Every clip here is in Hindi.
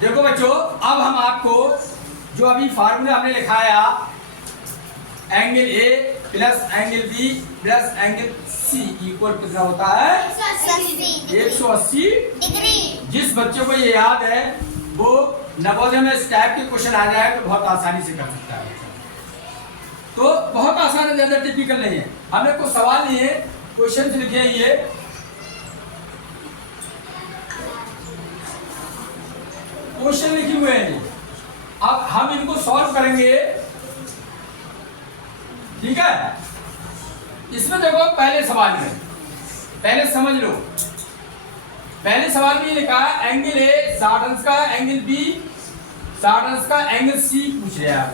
देखो बच्चों, अब हम आपको जो अभी फार्मूला हमने लिखाया, angle A plus angle B plus angle C equal कितना होता है 180 डिग्री। जिस बच्चों को ये याद है वो नवोदय में इस टाइप के क्वेश्चन आ जाए तो बहुत आसानी से कर सकता है। तो बहुत आसान है, ज्यादा टिपिकल नहीं है। हमने कोई सवाल नहीं है, क्वेश्चन लिखे हैं ये। क्वेश्चन लिखे हुए हैं ये, अब हम इनको सॉल्व करेंगे, ठीक है। इसमें देखो पहले सवाल में, पहले समझ लो, पहले सवाल में ये लिखा है एंगल ए 60 अंश का, एंगल बी 60 अंश का, एंगल सी पूछ रहा है।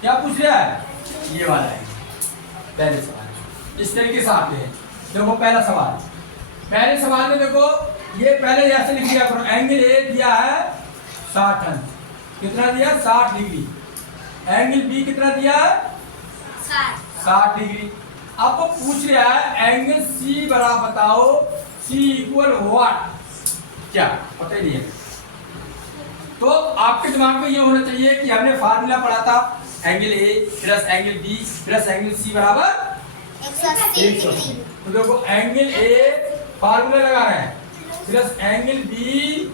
क्या पूछ रहा है? ये वाला है पहले सवाल। इस तरीके से आते हैं। देखो पहला सवाल, पहले सवाल में देखो ये पहले ऐसे लिख दिया करो, एंगल ए दिया है 60 अंश, कितना दिया 60 डिग्री। एंगल बी कितना दिया है 60 डिग्री। अब वो पूछ रहा है एंगल सी बराबर बताओ, सी इक्वल व्हाट, क्या पता ही नहीं है। तो आपके दिमाग में ये होना चाहिए कि हमने फार्मूला पढ़ा था, angle A plus angle B plus angle C बराबर 180 डिग्री। तो देखो एंगल ए फार्मूला लगा रहे हैं, plus angle B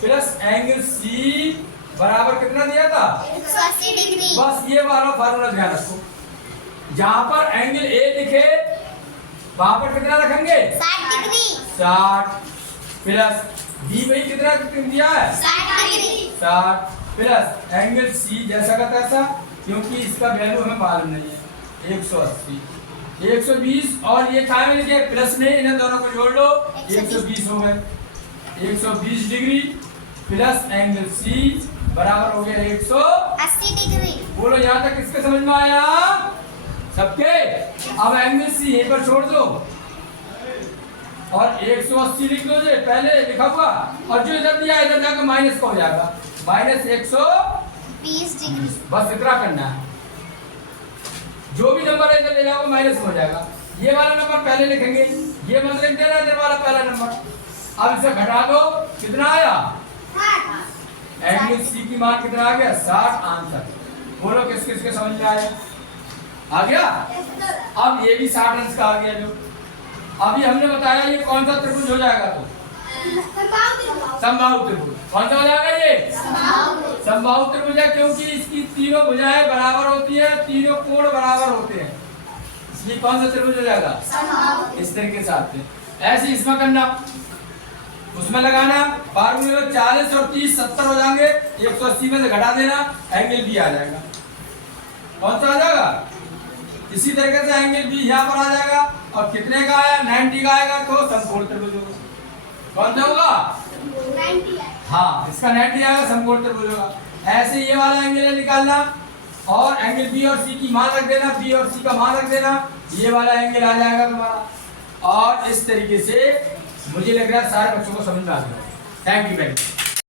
plus angle C बराबर कितना दिया था 180 डिग्री। बस ये वाला फार्मूला ध्यान रखो। जहां पर एंगल ए लिखे वहां पर कितना रखेंगे 60 डिग्री। 60 प्लस बी भाई कितना दिया है 60 डिग्री। 60 प्लस एंगल सी जैसा का तैसा, क्योंकि इसका वैल्यू हमें मालूम नहीं है, 180 120 और ये क्या मिल गया प्लस में, इन्हें दोनों को जोड़ लो 120 हो गए। 120 डिग्री प्लस एंगल सी बराबर हो गया 80 डिग्री। बोलो यहाँ तक किसके समझ में आया सबके? अब एंगल सी यहीं पर छोड़ दो और 180 लिख दो जो पहले लिखा हुआ, और जो इधर दिया इधर जाकर माइनस का हो जाएगा, माइनस 120 डिग्री। बस इतना करना है। जो भी नंबर है इधर ले जाओगे माइनस हो जाएगा। ये वाला नंबर पहले लिखेंगे, ये मत लिख देना इधर वाला पहला नंबर। अब इसे घटा दो, कितना आया एंगल सी की मान कितना आ गया 60 आंसर। बोलो किस किस के समझ में आया? आ गया। अब ये भी 60 अंश का आ गया। जो अभी हमने बताया ये कौन सा त्रिभुज हो जाएगा, तो समबाहु त्रिभुज। कौन सा हो जाएगा ये समबाहु त्रिभुज है, क्योंकि इसकी तीनों भुजाएं बराबर होती है, तीनों कोण बराबर होते हैं, इसलिए कौन सा त्रिभुज हो जाएगा इस तरीके से आते हैं। ऐसे इसमें करना, उसमें लगाना, फार्मूले में 40 और 30 70 हो जाएंगे, 180 में से घटा देना, एंगल बी आ जाएगा। कौन सा आ जाएगा? इसी तरीके से एंगल बी यहाँ पर आ जाएगा, और कितने का आया 90 का आएगा, तो समकोण त्रिभुज होगा। कौन सा होगा 90 है। हाँ, इसका 90 आएगा, समकोण त्रिभुज होगा। ऐसे ये वाला एंगल निकालना और एंगल बी और सी की मान रख देना, बी और सी का मान रख देना, ये वाला एंगल आ जाएगा तुम्हारा। और इस तरीके से मुझे लग रहा है सारे बच्चों को समझ में आ गया। Thank you very much.